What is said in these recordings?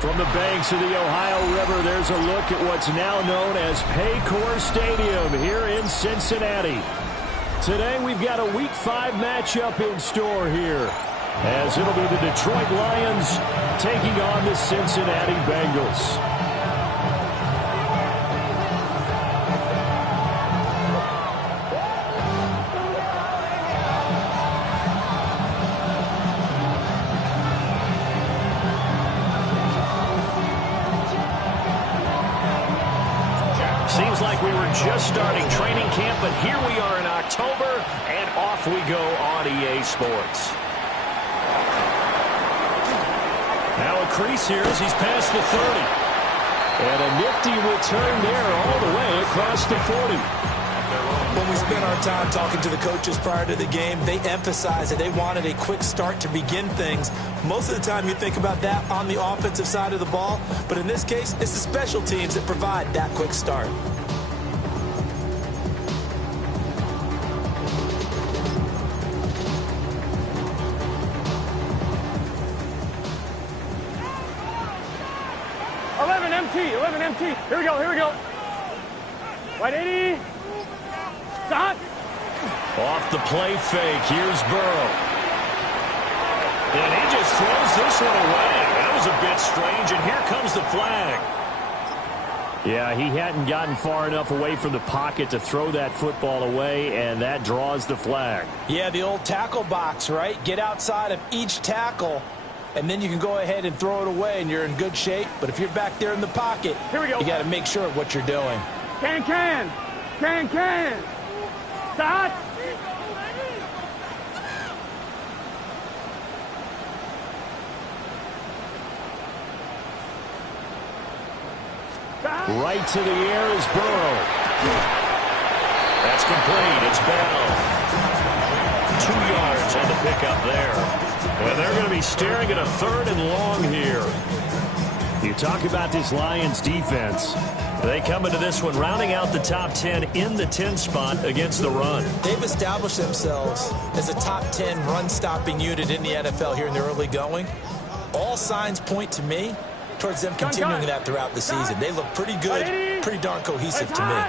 From the banks of the Ohio River, there's a look at what's now known as Paycor Stadium here in Cincinnati. Today we've got a Week 5 matchup in store here, as it'll be the Detroit Lions taking on the Cincinnati Bengals. Seems like we were just starting training camp, but here we are in October, and off we go on EA Sports. Now a crease here as he's past the 30. And a nifty return there all the way across the 40. When we spent our time talking to the coaches prior to the game, they emphasized that they wanted a quick start to begin things. Most of the time you think about that on the offensive side of the ball, but in this case, it's the special teams that provide that quick start. MT. Here we go. Wide 80. Stop. Off the play fake. Here's Burrow. And he just throws this one away. That was a bit strange, and here comes the flag. Yeah, he hadn't gotten far enough away from the pocket to throw that football away, and that draws the flag. Yeah, the old tackle box, right? Get outside of each tackle, and then you can go ahead and throw it away, and you're in good shape. But if you're back there in the pocket, here we go. You got to make sure of what you're doing. Can. Start. Right to the air is Burrow. That's complete. It's Bell. 2 yards on the pickup there. And they're going to be staring at a 3rd and long here. You talk about this Lions defense. They come into this one rounding out the top 10 in the 10 spot against the run. They've established themselves as a top 10 run-stopping unit in the NFL here in the early going. All signs point to me towards them continuing that throughout the season. They look pretty good, pretty darn cohesive to me.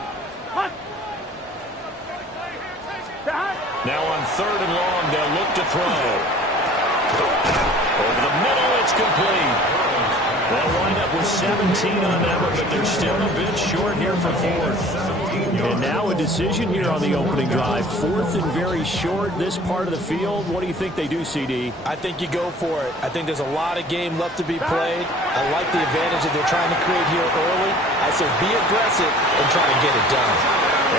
Now on 3rd and long, they'll look to throw. Over the middle, it's complete. They'll wind up with 17 on that one, but they're still a bit short here for 4th. And now a decision here on the opening drive. 4th and very short, this part of the field. What do you think they do, CD? I think you go for it. I think there's a lot of game left to be played. I like the advantage that they're trying to create here early. I say be aggressive and try to get it done.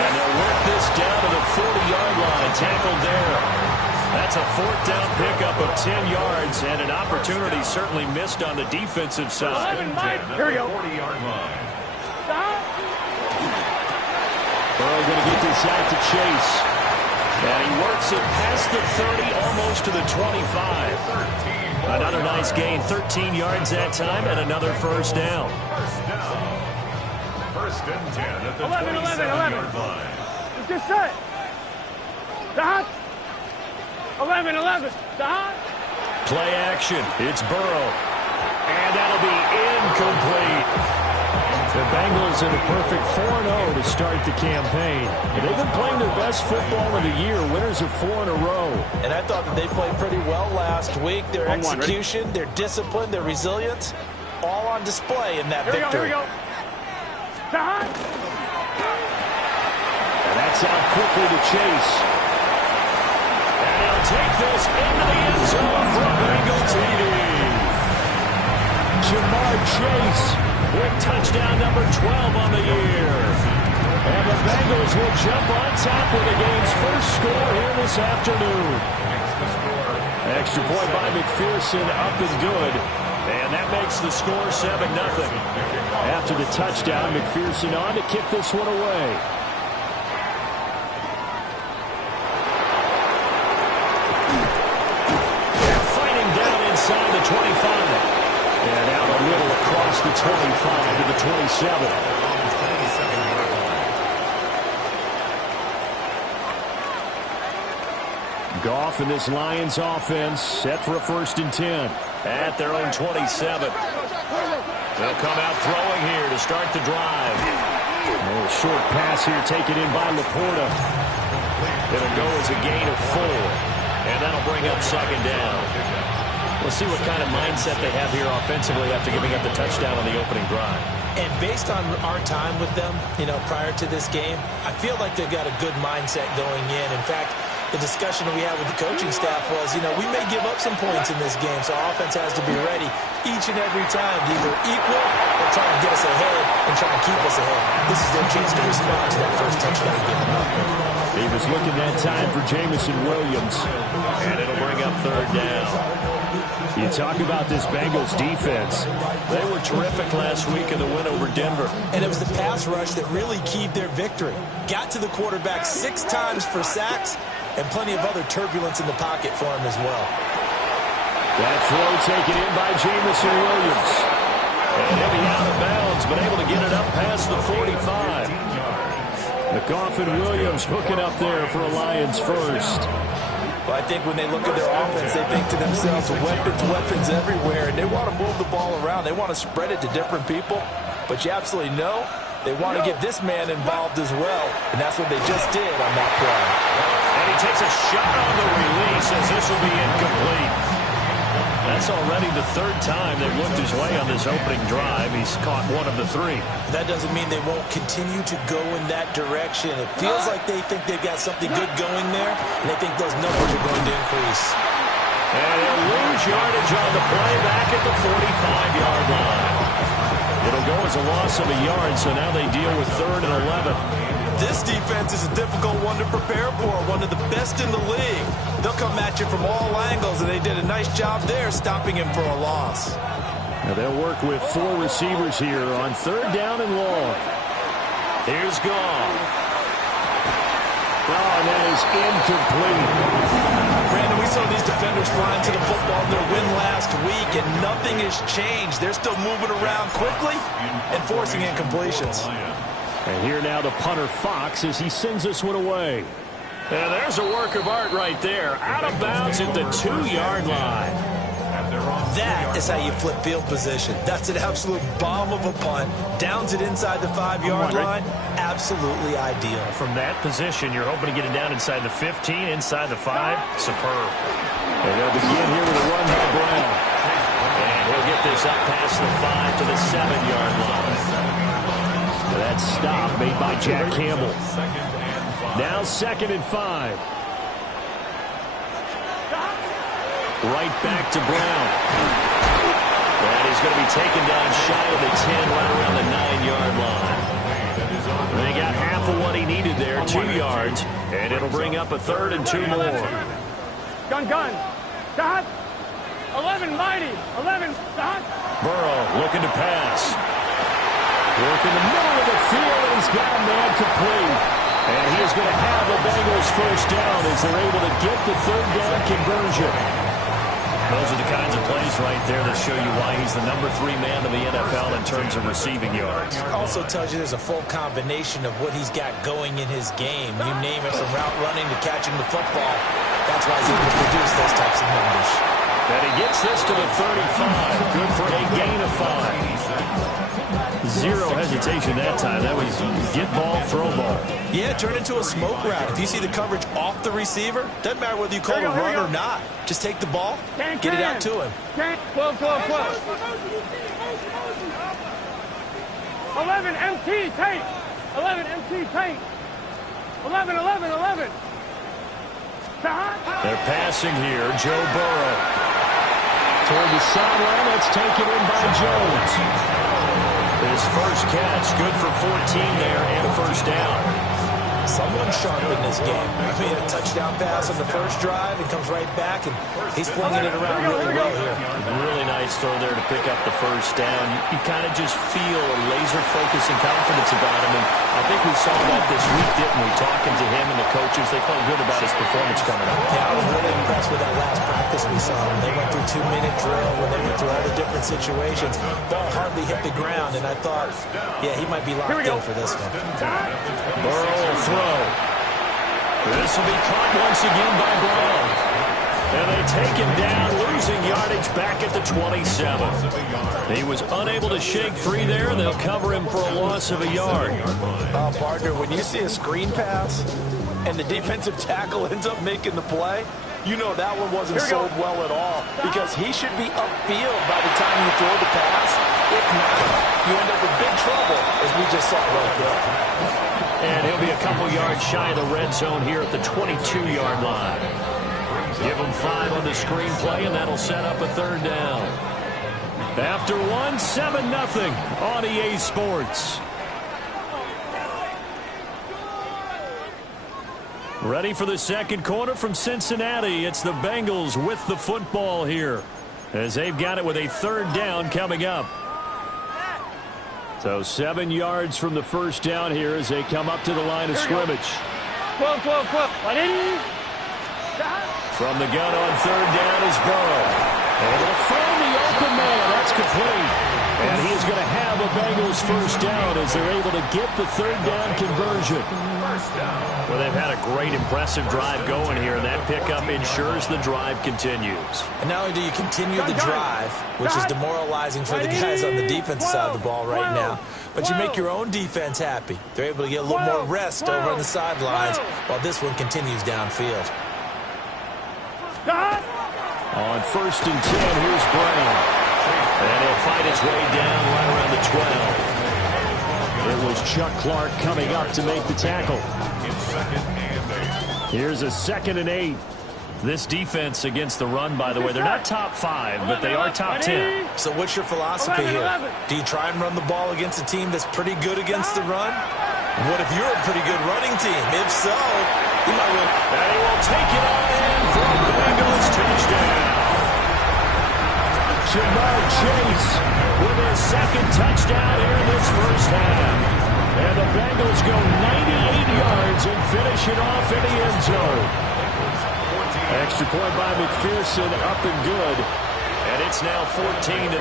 And they'll work this down to the 40-yard line, tackled there. That's a 4th down pickup of 10 yards, and an opportunity certainly missed on the defensive side. Here we go. 40-yard line. Burrow going to get this out to Chase. And he works it past the 30, almost to the 25. Another nice gain, 13 yards that time, and another 1st down. First and 10 at the 27-yard line. It's just set. Stop. 11. Stop. Play action. It's Burrow. And that'll be incomplete. The Bengals in a perfect 4-0 to start the campaign. And they've been playing their best football of the year. Winners of 4 in a row. And I thought that they played pretty well last week. Their execution, their discipline, their resilience, all on display in that victory. Here we go. Stop. And that's out quickly to Chase. And he'll take this into the end zone for a Bengal TD. Jamar Chase with touchdown number 12 on the year. And the Bengals will jump on top with the game's first score here this afternoon. Extra point by McPherson, up and good. And that makes the score 7-0. After the touchdown, McPherson on to kick this one away. Inside the 25. And out a little across the 25 to the 27. Goff and this Lions offense set for a 1st and 10. At their own 27. They'll come out throwing here to start the drive. A short pass here taken in by Laporta. It'll go as a gain of 4. And that'll bring up second down. We'll see what kind of mindset they have here offensively after giving up the touchdown on the opening drive. And based on our time with them, prior to this game, I feel like they've got a good mindset going in. In fact, the discussion that we had with the coaching staff was, we may give up some points in this game, so our offense has to be ready each and every time to either equal or try and get us ahead and try and keep us ahead. This is their chance to respond to that first touchdown given up. He was looking that time for Jameson Williams. And it'll bring up third down. You talk about this Bengals defense. They were terrific last week in the win over Denver. And it was the pass rush that really keyed their victory. Got to the quarterback 6 times for sacks and plenty of other turbulence in the pocket for him as well. That throw taken in by Jameson Williams. And he'll be out of bounds, but able to get it up past the 45. McGoffin Williams hooking up there for a Lions first. Well, I think when they look at their offense, they think to themselves, weapons everywhere, and they want to move the ball around. They want to spread it to different people, but you absolutely know they want to get this man involved as well, and that's what they just did on that play. And he takes a shot on the release as this will be incomplete. That's already the 3rd time they've looked his way on this opening drive. He's caught 1 of the 3. That doesn't mean they won't continue to go in that direction. It feels like they think they've got something good going there, and they think those numbers are going to increase. And they'll lose yardage on the play back at the 45-yard line. It'll go as a loss of a yard, so now they deal with 3rd and 11. This defense is a difficult one to prepare for, one of the best in the league. They'll come at you from all angles, and they did a nice job there stopping him for a loss. Now they'll work with 4 receivers here on 3rd down and long. Here's Goff. Oh, and that is incomplete. Brandon, we saw these defenders flying to the football in their win last week, and nothing has changed. They're still moving around quickly and forcing incompletions. And here now the punter Fox as he sends this one away. And there's a work of art right there. Out of bounds at the 2-yard line. That is how you flip field position. That's an absolute bomb of a punt. Downs it inside the 5-yard line. Absolutely ideal. From that position, you're hoping to get it down inside the 15, inside the 5. Superb. And they'll begin here with a run by Brown. And he'll get this up past the 5 to the 7-yard line. That stop made by Jack Campbell. Now 2nd and 5. Right back to Brown. And he's going to be taken down shy of the 10, right around the 9-yard line. And they got half of what he needed there, 2 yards. And it'll bring up a 3rd and 2 more. Gun. Dot. 11, mighty. 11, dot. Burrow looking to pass. Work in the middle of the field, and he's got a man complete. And he is going to have the Bengals first down as they're able to get the 3rd down conversion. Those are the kinds of plays right there that show you why he's the number 3 man in the NFL in terms of receiving yards. Also tells you there's a full combination of what he's got going in his game. You name it, from route running to catching the football. That's why he's able to produce those types of numbers. And he gets this to the 35. Good for a gain of 5. Zero hesitation that time. That was get ball, throw ball. Yeah, turn into a smoke route. If you see the coverage off the receiver, doesn't matter whether you call it a run or not. Just take the ball, get it out to him. 12. 11, MT, tape. 11, MT, tape. 11. They're passing here. Joe Burrow. Toward the sideline, that's taken in by Jones. His first catch, good for 14 there and a first down. Someone sharp in this game. I mean, a touchdown pass on the first drive and comes right back, and he's flinging it around really well here. Really nice throw there to pick up the first down. You kind of just feel a laser focus and confidence about him, and I think we saw that this week, didn't we? Talking to him and the coaches, they felt good about his performance coming up. Yeah, I was really impressed with that last practice we saw. When they went through 2-minute drill, when they went through all the different situations, ball hardly hit the ground, and I thought, yeah, he might be locked in for this one. Burrow will throw. This will be caught once again by Brown. And they take him down, losing yardage back at the 27. He was unable to shake free there, and they'll cover him for a loss of a yard. Partner, when you see a screen pass and the defensive tackle ends up making the play, you know that one wasn't sold well at all, because he should be upfield by the time you throw the pass. If not, you end up with big trouble, as we just saw right there. And he'll be a couple yards shy of the red zone here at the 22-yard line. Give him 5 on the screenplay, and that'll set up a third down. After one, 7-0 on EA Sports. Ready for the second quarter from Cincinnati. It's the Bengals with the football here, as they've got it with a third down coming up. So 7 yards from the first down here as they come up to the line of scrimmage. 12. From the gun on third down is Burrow. And they'll find the open man. That's complete. And he is going to have a Bengals first down as they're able to get the third down conversion. Well, they've had a great, impressive drive going here, and that pickup ensures the drive continues. And not only do you continue the drive, which is demoralizing for the guys on the defensive side of the ball right now, but you make your own defense happy. They're able to get a little more rest over on the sidelines while this one continues downfield. On 1st and 10, here's Brown. And he'll fight his way down right around the 12. It was Chuck Clark coming up to make the tackle. Here's a 2nd and 8. This defense against the run, by the way, they're not top 5, but they are top 10. So what's your philosophy here? Do you try and run the ball against a team that's pretty good against the run? What if you're a pretty good running team? If so, you might win. And he will take it on in for a Bengals touchdown. Jamar Chase with his 2nd touchdown here in this first half. And the Bengals go 98 yards and finish it off in the end zone. Extra point by McPherson, up and good. And it's now 14-0.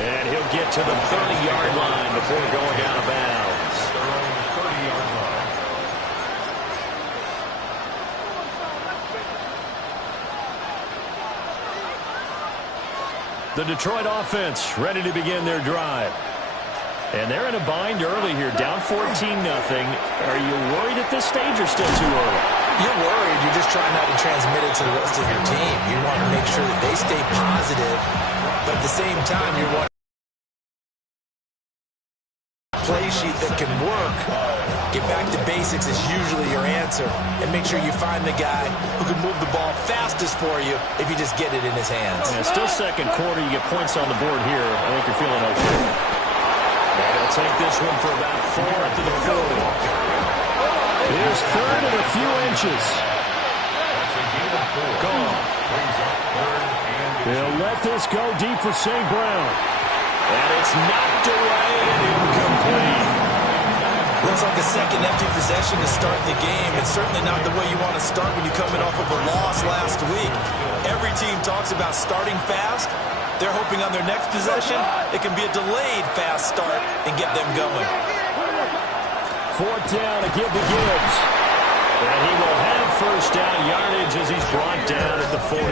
And he'll get to the 30-yard line before going out of bounds. The Detroit offense ready to begin their drive. And they're in a bind early here, down 14-0. Are you worried at this stage or still too early? You're worried. You're just trying not to transmit it to the rest of your team. You want to make sure that they stay positive, but at the same time, you want a play sheet that can work. Get back to basics is usually your answer, and make sure you find the guy who can move the ball fastest for you if you just get it in his hands. Yeah, still second quarter. You get points on the board here. I think you're feeling okay. They'll take this one for about 4 to the 40. Here's 3rd and a few inches. Gone. They'll let this go deep for St. Brown. And it's knocked away and incomplete. Looks like a second empty possession to start the game. It's certainly not the way you want to start when you're coming off of a loss last week. Every team talks about starting fast. They're hoping on their next possession, it can be a delayed fast start and get them going. 4th down to give to Gibbs. And he will have first down yardage as he's brought down at the 41.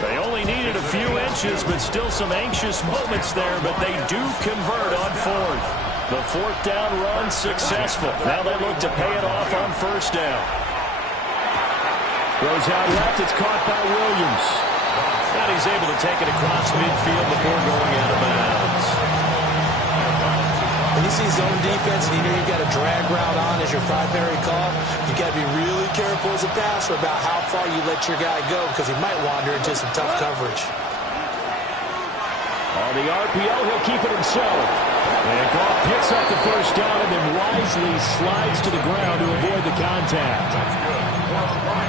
They only needed a few inches, but still some anxious moments there, but they do convert on 4th. The 4th down run successful. Now they look to pay it off on first down. Goes out left. It's caught by Williams. And he's able to take it across midfield before going out of bounds. When you see zone defense and you know you've got a drag route on as your primary call, you've got to be really careful as a passer about how far you let your guy go, because he might wander into some tough coverage. On the RPO, he'll keep it himself. And Goff picks up the first down and then wisely slides to the ground to avoid the contact.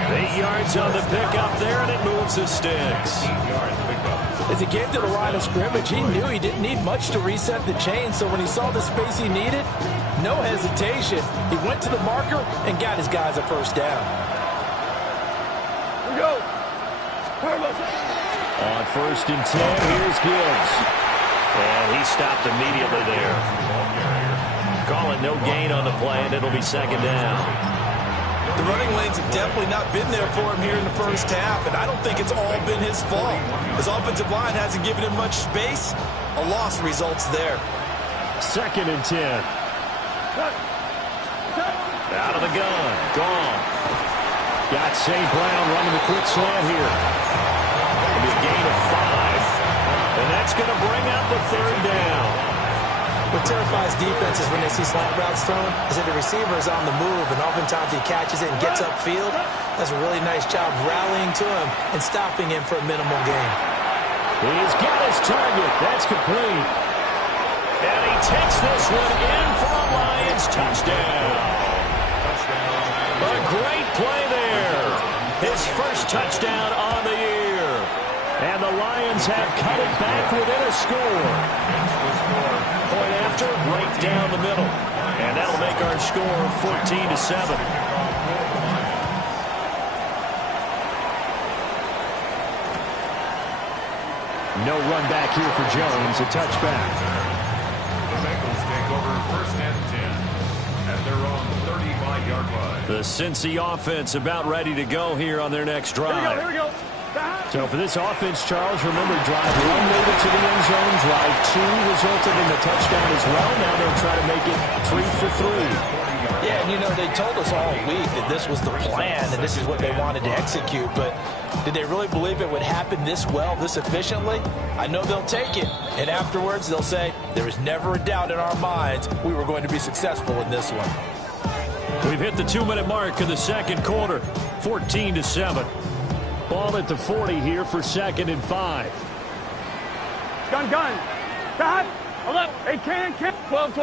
8 yards on the pickup there, and it moves the sticks. As he came to the line of scrimmage, he knew he didn't need much to reset the chain, so when he saw the space he needed, no hesitation. He went to the marker and got his guys a first down. Here we go. On 1st and 10, here's Gibbs. And he stopped immediately there. Call it no gain on the play, and it'll be second down. The running lanes have definitely not been there for him here in the first half, and I don't think it's all been his fault. His offensive line hasn't given him much space. A loss results there. 2nd and 10. Out of the gun. Gone. Got St. Brown running the quick slant here. It'll be a gain of 5. And that's going to bring out the 3rd down. What terrifies defenses when they see slant routes thrown is that the receiver is on the move, and oftentimes he catches it and gets upfield. Does a really nice job rallying to him and stopping him for a minimal gain. He's got his target. That's complete. And he takes this one in for a Lions touchdown. A great play there. His first touchdown on the year. And the Lions have cut it back within a score. Point after, right down the middle. And that'll make our score 14-7. No run back here for Jones. A touchback. The Bengals take over 1st and 10 at their own 35-yard line. The Cincy offense about ready to go here on their next drive. Here we go. So for this offense, Charles, remember, drive 1 made it to the end zone. Drive 2 resulted in the touchdown as well. Now they'll try to make it 3 for 3. Yeah, and you know, they told us all week that this was the plan and this is what they wanted to execute, but did they really believe it would happen this well, this efficiently? I know they'll take it, and afterwards they'll say, there is never a doubt in our minds we were going to be successful in this one. We've hit the 2-minute mark in the 2nd quarter, 14-7. Ball at the 40 here for 2nd and 5. Gun. Stop. 11. They can. 12.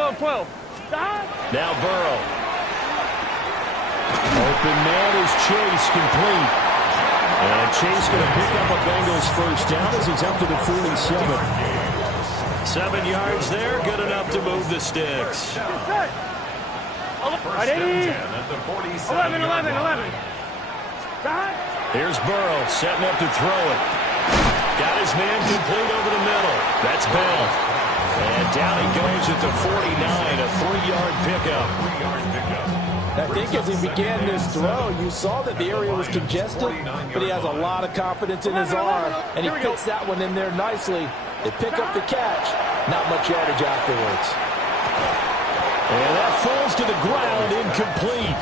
Stop. Now Burrow. Open man is Chase, complete. And Chase going to pick up a Bengals first down as he's up to the 47. 7 yards there, good enough to move the sticks. Set. 1st and 10 at the 47. 11. Stop. Here's Burrow setting up to throw it. Got his man complete over the middle. That's Bell. And down he goes at the 49, a 3-yard pickup. I think as he began this throw, you saw that the area was congested, but he has a lot of confidence in his arm, and he fits that one in there nicely. They pick up the catch, not much yardage afterwards. And that falls to the ground, incomplete.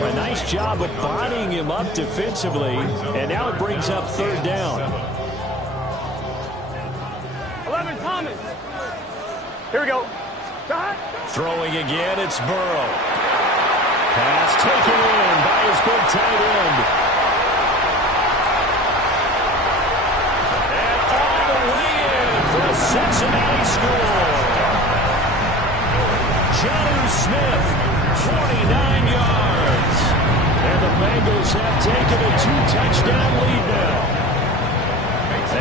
A nice job of bodying him up defensively, and now it brings up 3rd down. 11. Thomas. Here we go. Stop. Throwing again, it's Burrow. Pass taken in by his big tight end. And all the way in for a Cincinnati score. Jonnu Smith, 49 yards. And the Bengals have taken a 2-touchdown lead now.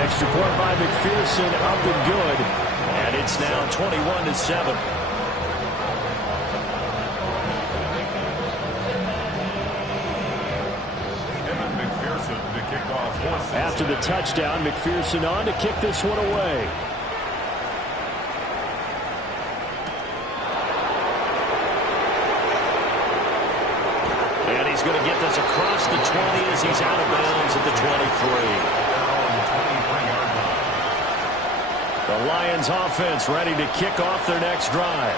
Extra point by McPherson, up and good. And it's now 21-7. After the touchdown, McPherson on to kick this one away. And he's going to get this across the 20 as he's out of bounds at the 23. The Lions offense ready to kick off their next drive.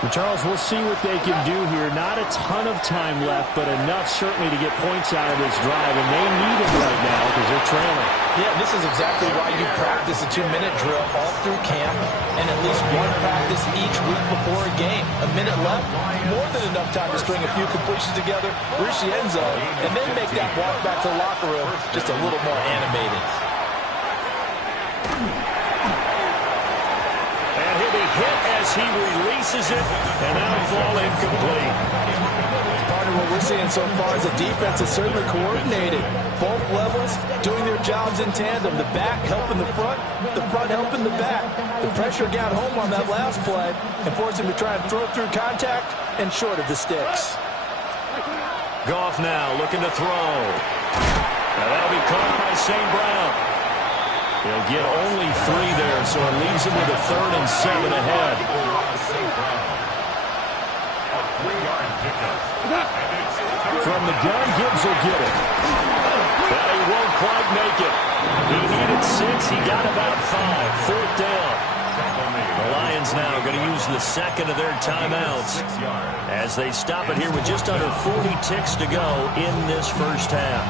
Well, Charles, we'll see what they can do here. Not a ton of time left, but enough certainly to get points out of this drive, and they need them right now because they're trailing. Yeah, this is exactly why you practice a 2-minute drill all through camp and at least one practice each week before a game. A minute left, more than enough time to string a few completions together, reach the end zone, and then make that walk back to the locker room just a little more animated. And he'll be hit as he releases it, and that'll fall incomplete. Partner, what we're seeing so far is the defense is certainly coordinated. Both levels doing their jobs in tandem. The back helping the front helping the back. The pressure got home on that last play and forced him to try and throw through contact and short of the sticks. Goff now looking to throw. Now that'll be caught by St. Brown. He'll get only 3 there, so it leaves him with a 3rd and 7 ahead. From the gun, Gibbs will get it. But he won't quite make it. He needed 6. He got about 5. 4th down. The Lions now going to use the second of their timeouts as they stop it here with just under 40 ticks to go in this first half.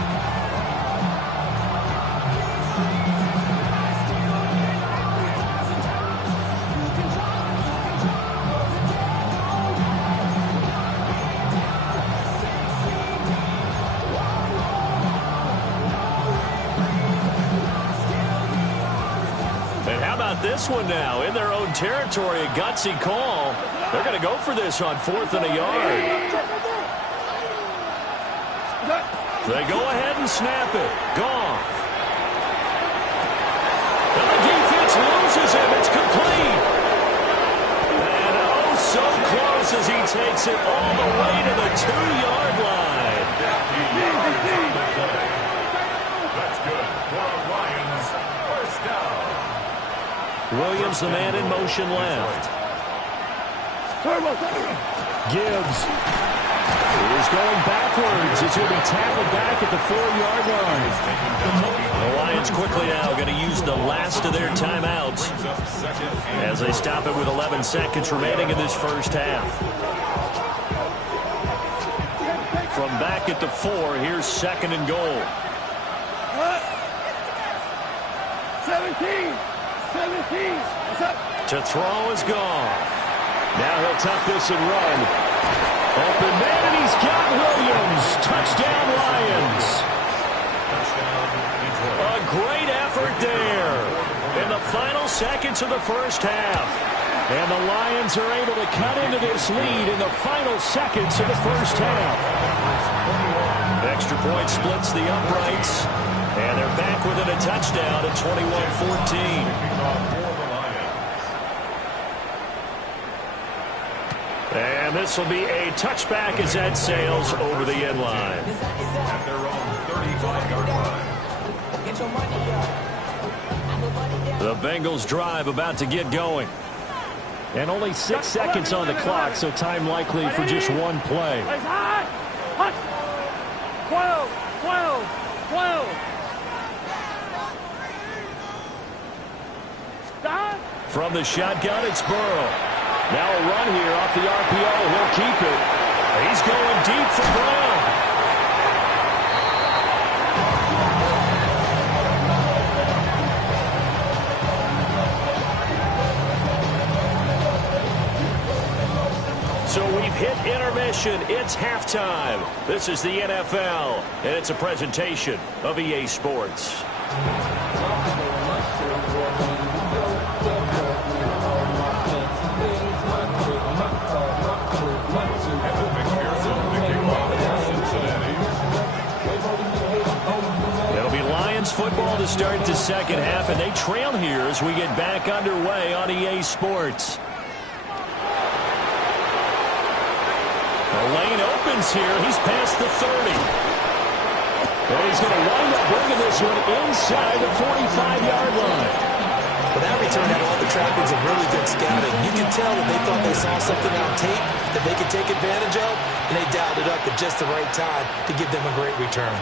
This one now in their own territory, a gutsy call. They're going to go for this on 4th and a yard. They go ahead and snap it. Goff. And the defense loses him. It's complete. And oh, so close as he takes it all the way to the 2-yard line. That's good for a Lions first down. Williams, the man in motion left. Gibbs is going backwards. It's going to be tackled back at the 4-yard line. The Lions quickly now going to use the last of their timeouts as they stop it with 11 seconds remaining in this first half. From back at the 4, here's 2nd and goal. 17. To throw is Goff. Now he'll tuck this and run. Open man, and he's got Williams. Touchdown, Lions. A great effort there in the final seconds of the first half. And the Lions are able to cut into this lead in the final seconds of the first half. Extra point splits the uprights. And they're back within a touchdown at 21-14. And this will be a touchback as that sails over the end line. At their own 35-yard line. The Bengals drive about to get going. And only 6 seconds on the clock, so time likely for just one play. 12. From the shotgun, it's Burrow. Now a run here off the RPO. He'll keep it. He's going deep for Brown. So we've hit intermission. It's halftime. This is the NFL, and it's a presentation of EA Sports. Football to start the second half, and they trail here as we get back underway on EA Sports. The lane opens here. He's past the 30. And he's going to wind up bringing this one inside the 45-yard line. But that return had all the trappings of really good scouting. You can tell that they thought they saw something on tape that they could take advantage of, and they dialed it up at just the right time to give them a great return.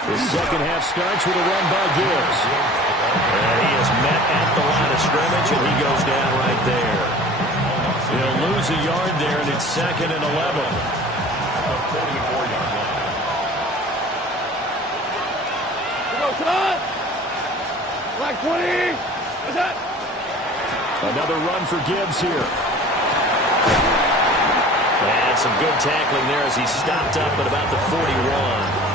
The second half starts with a run by Gibbs. And he is met at the line of scrimmage, and he goes down right there. He'll lose a yard there, and it's 2nd and 11. The 44-yard line. Like 20. What's that? Another run for Gibbs here. And some good tackling there as he stopped up at about the 41.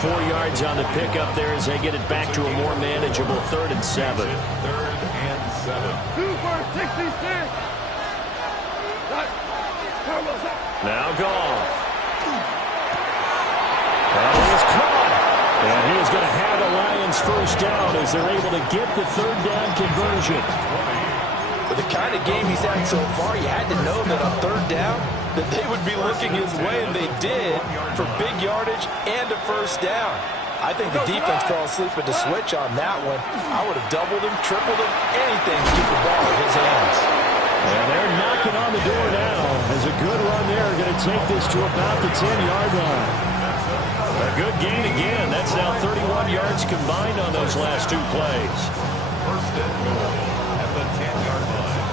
4 yards on the pickup there as they get it back to a more manageable 3rd and 7. 3rd and 7. 2 for 66. Now Goff. And he is caught. And he is going to have the Lions first down as they're able to get the 3rd down conversion. With the kind of game he's had so far, you had to know that on 3rd down, that they would be looking his way, and they did, for big yardage and a first down. I think the defense fell asleep at the switch on that one. I would have doubled him, tripled him, anything to keep the ball in his hands. And they're knocking on the door now. As a good run there, going to take this to about the 10-yard line. A good gain again. That's now 31 yards combined on those last two plays. First and goal at the 10-yard line.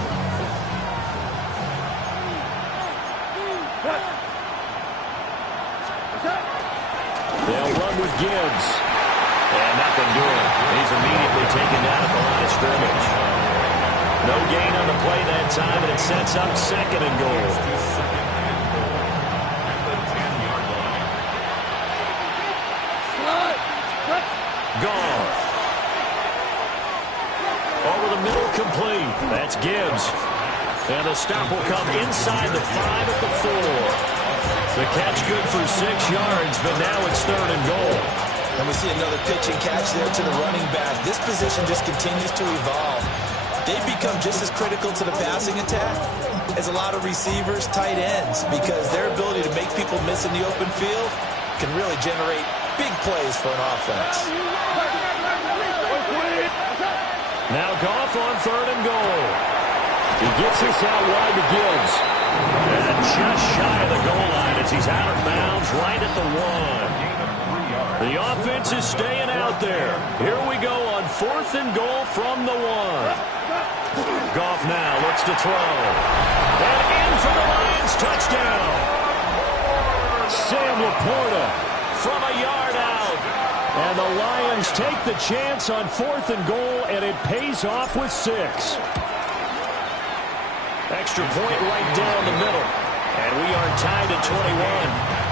They'll run with Gibbs. And nothing doing. He's immediately taken down at the line of scrimmage. No gain on the play that time, and it sets up second and goal. Goff. Over the middle, complete. That's Gibbs. And the stop will come inside the 5 at the 4. The catch good for 6 yards, but now it's third and goal. And we see another pitch and catch there to the running back. This position just continues to evolve. They've become just as critical to the passing attack as a lot of receivers, tight ends, because their ability to make people miss in the open field can really generate big plays for an offense. Now Goff on third and goal. He gets this out wide to Gibbs. And just shy of the goal line as he's out of bounds right at the 1. The offense is staying out there. Here we go on fourth and goal from the 1. Goff now looks to throw. And in for the Lions, touchdown. Sam Laporta from a yard out. And the Lions take the chance on fourth and goal, and it pays off with 6. Extra point right down the middle. And we are tied at 21.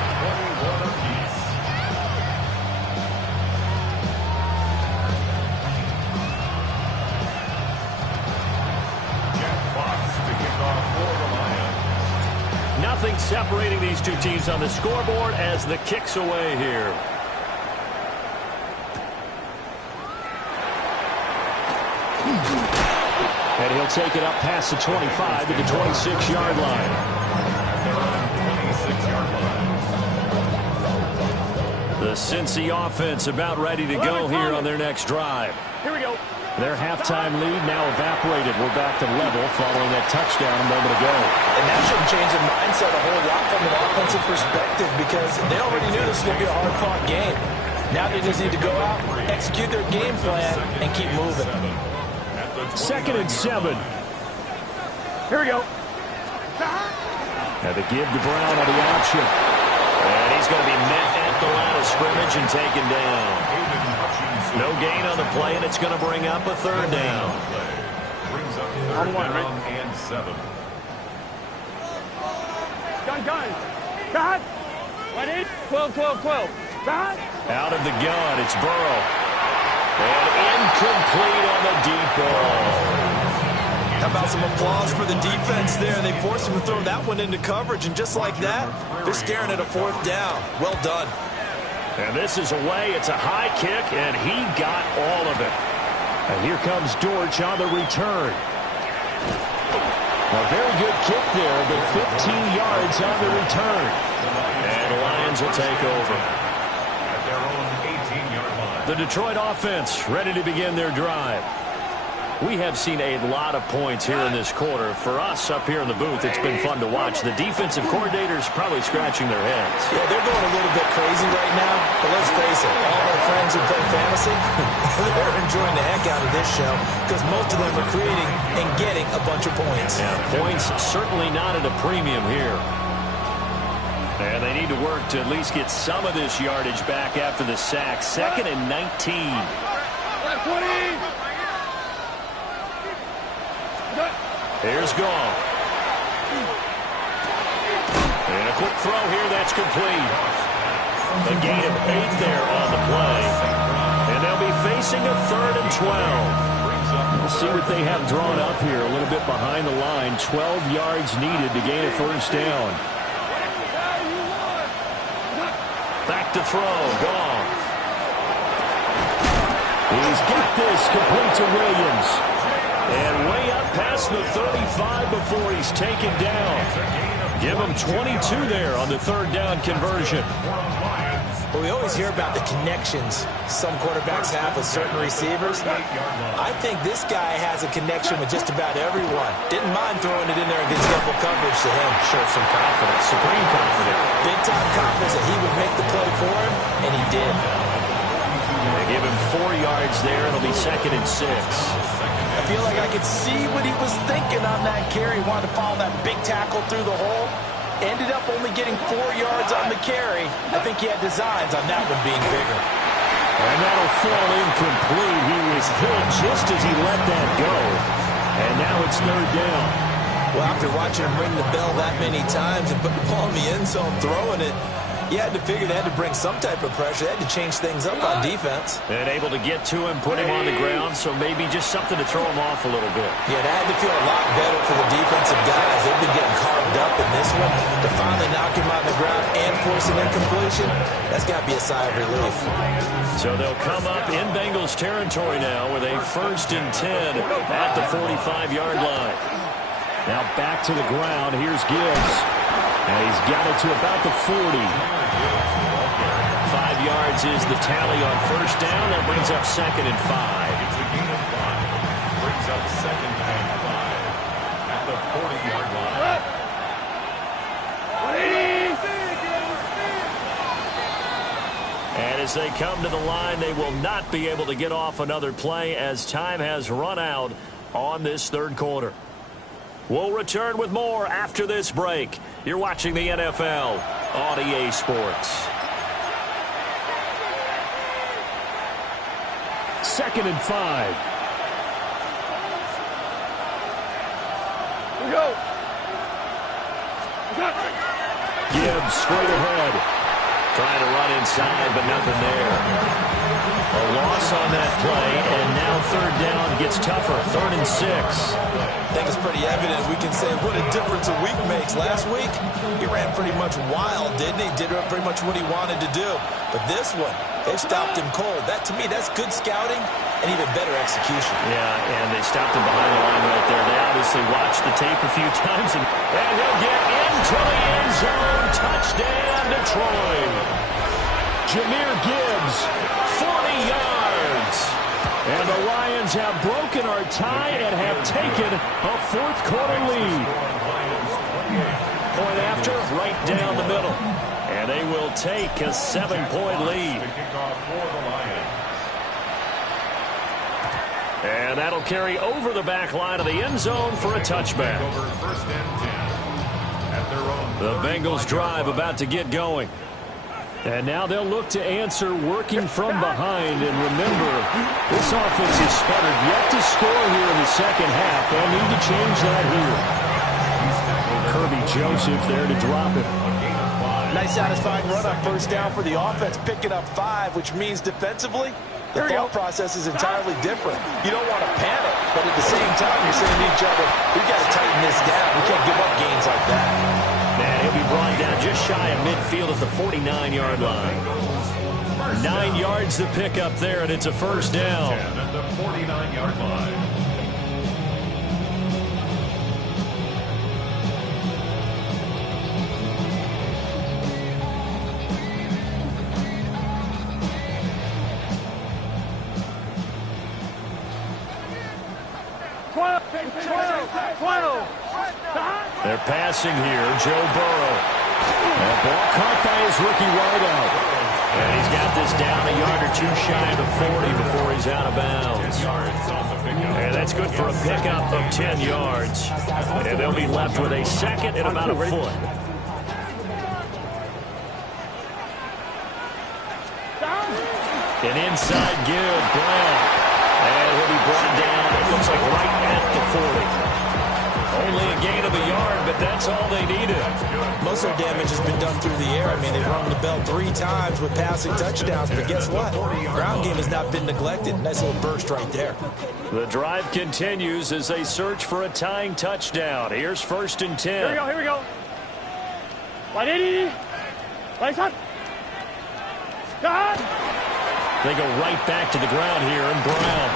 Nothing separating these two teams on the scoreboard as the kick's away here. And he'll take it up past the 25 to the 26-yard line. The Cincy offense about ready to go here on their next drive. Here we go. Their halftime lead now evaporated. We're back to level following that touchdown a moment ago. And that shouldn't change the mindset a whole lot from an offensive perspective because they already knew this was going to be a hard-fought game. Now they just need to go out, execute their game plan, and keep moving. 2nd and 7. Here we go. And they give to Brown on the option. And he's going to be met at the line of scrimmage and taken down. No gain on the play, and it's going to bring up a third down. Brings up third down and 7. Gun. Got. 12. Got. Out of the gun, it's Burrow. And incomplete on the deep ball. How about some applause for the defense there? They forced him to throw that one into coverage, and just like that, they're staring at a 4th down. Well done. And this is away. It's a high kick, and he got all of it. And here comes Dortch on the return. A very good kick there, but 15 yards on the return. And the Lions will take over. At their own 18-yard line. The Detroit offense ready to begin their drive. We have seen a lot of points here in this quarter. For us up here in the booth, it's been fun to watch. The defensive coordinators probably scratching their heads. Yeah, they're going a little bit crazy right now, but let's face it, all our friends who play fantasy, they're enjoying the heck out of this show because most of them are creating and getting a bunch of points. Yeah, points certainly not at a premium here. And they need to work to at least get some of this yardage back after the sack. 2nd and 19. 20. Here's Goff. And a quick throw here, that's complete. A gain of 8 there on the play. And they'll be facing a 3rd and 12. We'll see what they have drawn up here. A little bit behind the line. 12 yards needed to gain a 1st down. Back to throw, Goff. He's got this complete to Williams. And way up past the 35 before he's taken down. Give him 22 there on the 3rd down conversion. Well, we always hear about the connections some quarterbacks have with certain receivers. I think this guy has a connection with just about everyone. Didn't mind throwing it in there against double coverage to him. Showed some confidence, supreme confidence. Big-time confidence that he would make the play for him, and he did. They give him 4 yards there. It'll be 2nd and 6. I feel like I could see what he was thinking on that carry. He wanted to follow that big tackle through the hole. Ended up only getting 4 yards on the carry. I think he had designs on that one being bigger. And that'll fall incomplete. He was hit just as he let that go. And now it's 3rd down. Well, after watching him ring the bell that many times and put the ball in the end zone, throwing it, you had to figure they had to bring some type of pressure. They had to change things up on defense. And able to get to him, put him on the ground, so maybe just something to throw him off a little bit. Yeah, that had to feel a lot better for the defensive guys. They've been getting carved up in this one. To finally knock him on the ground and force an incompletion, that's got to be a sigh of relief. So they'll come up in Bengals territory now with a 1st and 10 at the 45-yard line. Now back to the ground. Here's Gibbs. And he's got it to about the 40. 5 yards is the tally on 1st down. That brings up 2nd and 5. It's a gain of 5. Brings up 2nd and 5 at the 40-yard line. And as they come to the line, they will not be able to get off another play as time has run out on this 3rd quarter. We'll return with more after this break. You're watching the NFL on EA Sports. 2nd and 5. Here we go. Gibbs straight ahead. Trying to run inside, but nothing there. A loss on that play, and now 3rd down gets tougher. 3rd and 6. I think it's pretty evident. We can say what a difference a week makes. Last week, he ran pretty much wild, didn't he? Did pretty much what he wanted to do. But this one, they stopped him cold. That, to me, that's good scouting and even better execution. Yeah, and they stopped him behind the line right there. They obviously watched the tape a few times, and he'll get into the end zone. Touchdown, Detroit. Jahmyr Gibbs, 40 yards. And the Lions have broken our tie and have taken a 4th quarter lead. Point after, right down the middle. And they will take a 7-point lead. And that'll carry over the back line of the end zone for a touchback. The Bengals drive about to get going. And now they'll look to answer working from behind. And remember, this offense is sputtered yet to score here in the 2nd half. They'll need to change that here. Kirby Joseph there to drop it. Nice satisfying run on 1st down for the offense, picking up 5, which means defensively, the thought process is entirely different. You don't want to panic, but at the same time, you're saying to each other, we've got to tighten this down. We can't give up gains like that. Man, he'll be brought down just shy of midfield at the 49-yard line. 9 yards to pick up there, and it's a 1st down. At the 49-yard line. They're passing here, Joe Burrow. That ball caught by his rookie wideout. And he's got this down a yard or 2 shy of the 40 before he's out of bounds. And that's good for a pickup of 10 yards. And they'll be left with a 2nd and about a foot. An inside give, Brown. And he'll be brought down, it looks like right at the 40. Only a gain of a yard, but that's all they needed. Most of their damage has been done through the air. I mean, they've rung the bell 3 times with passing touchdowns, but guess what? Ground game has not been neglected. Nice little burst right there. The drive continues as they search for a tying touchdown. Here's 1st and 10. Here we go. Right in. Right shot. God. They go right back to the ground here, and Brown.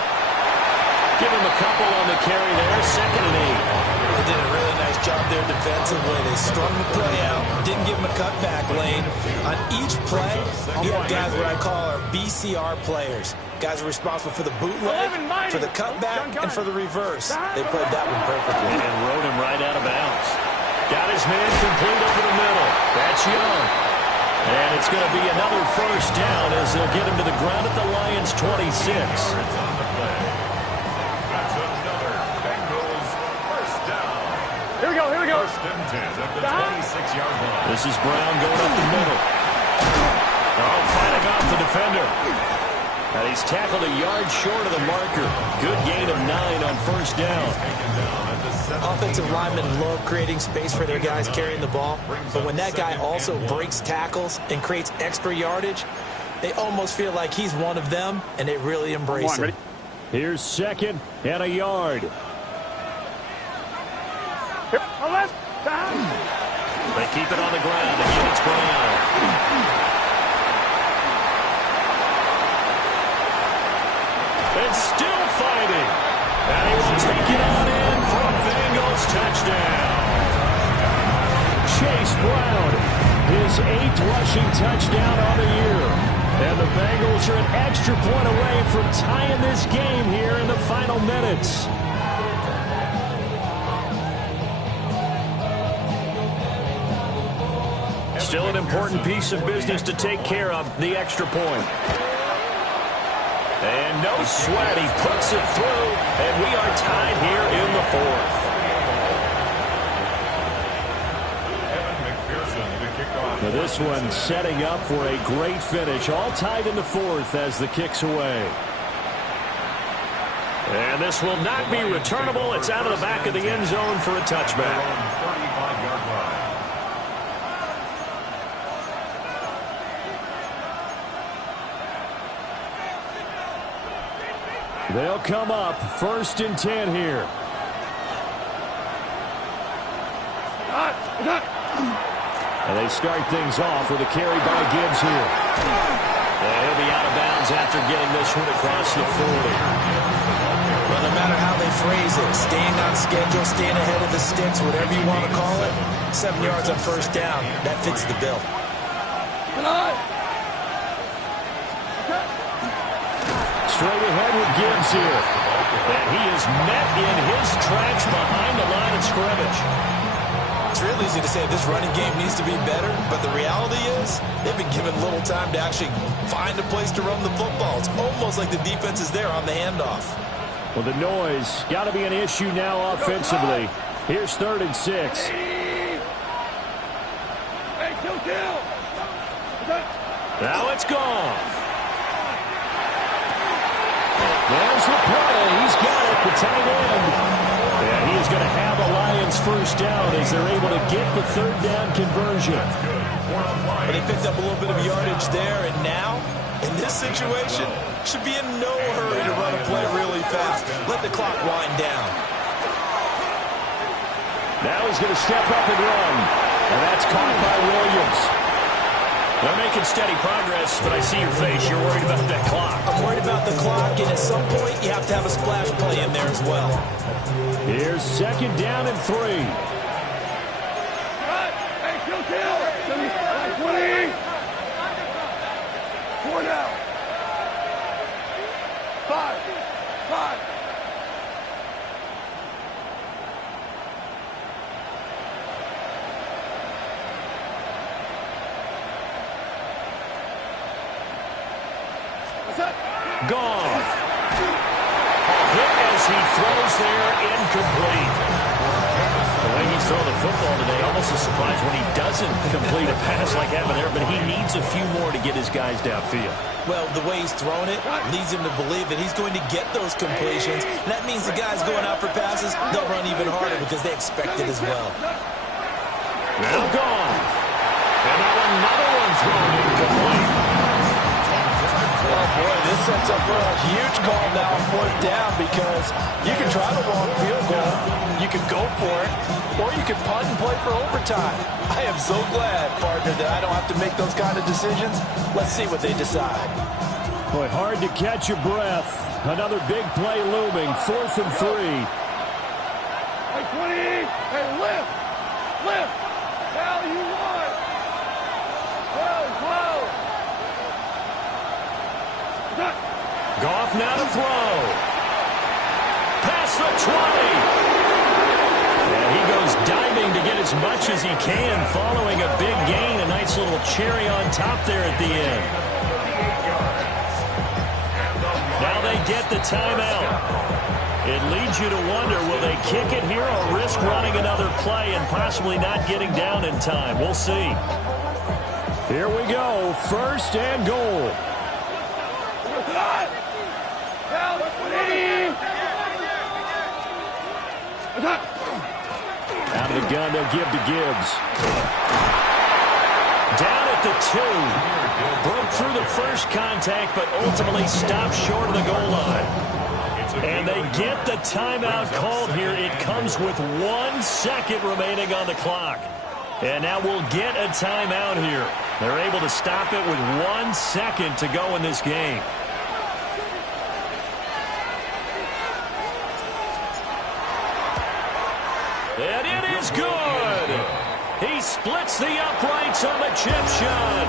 Give him a couple on the carry there, 2nd and 8. They did a really nice job there defensively. They strung the play out, didn't give him a cutback lane. On each play, you have guys what I call our BCR players. Guys are responsible for the bootleg, for the cutback, and for the reverse. They played that one perfectly. And rode him right out of bounds. Got his man complete over the middle. That's Young. And it's going to be another first down as they'll get him to the ground at the Lions' 26. Here we go, here we go. First and 10 at the 26-yard line. This is Brown going up the middle. Oh, fighting off the defender. And he's tackled a yard short of the marker. Good gain of 9 on first down. Offensive linemen love creating space for their guys carrying the ball, but when that guy also breaks tackles and creates extra yardage, they almost feel like he's one of them, and they really embrace him. Here's 2nd and a yard. They keep it on the ground. Again, it's Brown. And still fighting. And he will take it on in for a Bengals touchdown. Chase Brown, his 8th rushing touchdown on the year. And the Bengals are an extra point away from tying this game here in the final minutes. Still an important piece of business to take care of, the extra point. And no sweat, he puts it through, and we are tied here in the 4th. Now this one setting up for a great finish, all tied in the 4th as the kick's away. And this will not be returnable. It's out of the back of the end zone for a touchback. 35-yard line. They'll come up 1st and 10 here. And they start things off with a carry by Gibbs here. And he'll be out of bounds after getting this one across the 40. Well, no matter how they phrase it, staying on schedule, staying ahead of the sticks, whatever you want to call it, 7 yards on first down, that fits the bill. Straight ahead with Gibbs here. And he is met in his tracks behind the line of scrimmage. It's real easy to say this running game needs to be better, but the reality is they've been given little time to actually find a place to run the football. It's almost like the defense is there on the handoff. Well, the noise got to be an issue now offensively. Here's 3rd and 6. Hey, kill. Now it's gone. There's LaPorta. He's got it, the tight end. And he is going to have a Lions first down as they're able to get the 3rd down conversion. But they picked up a little bit of yardage there, and now, in this situation, should be in no hurry to run a play really fast. Let the clock wind down. Now he's going to step up and run. And that's caught by Williams. They're making steady progress, but I see your face. You're worried about that clock. I'm worried about the clock, and at some point, you have to have a splash play in there as well. Here's 2nd down and 3. Hey, kill. 20. 4 down. 5. Gone. Hit as he throws there, incomplete. The way he's throwing the football today, almost a surprise when he doesn't complete a pass like that there, but he needs a few more to get his guys downfield. Well, the way he's thrown it leads him to believe that he's going to get those completions. And that means the guys going out for passes, they'll run even harder because they expect it as well. Now gone. And now another one thrown incomplete. Oh, boy, this sets up for a huge call now on 4th down because you can try the long field goal, you can go for it, or you can punt and play for overtime. I am so glad, partner, that I don't have to make those kind of decisions. Let's see what they decide. Boy, hard to catch your breath. Another big play looming. 4th and 3. Hey, 20. Hey, lift. Goff now to throw. Past the 20. And he goes diving to get as much as he can, following a big gain. A nice little cherry on top there at the end. Now they get the timeout. It leads you to wonder, will they kick it here or risk running another play and possibly not getting down in time? We'll see. Here we go. First and goal. Out of the gun, they'll give to Gibbs. Down at the 2. Broke through the first contact, but ultimately stopped short of the goal line. And they get the timeout called here. It comes with 1 second remaining on the clock. And now we'll get a timeout here. They're able to stop it with 1 second to go in this game. And it is good. He splits the uprights on the chip shot.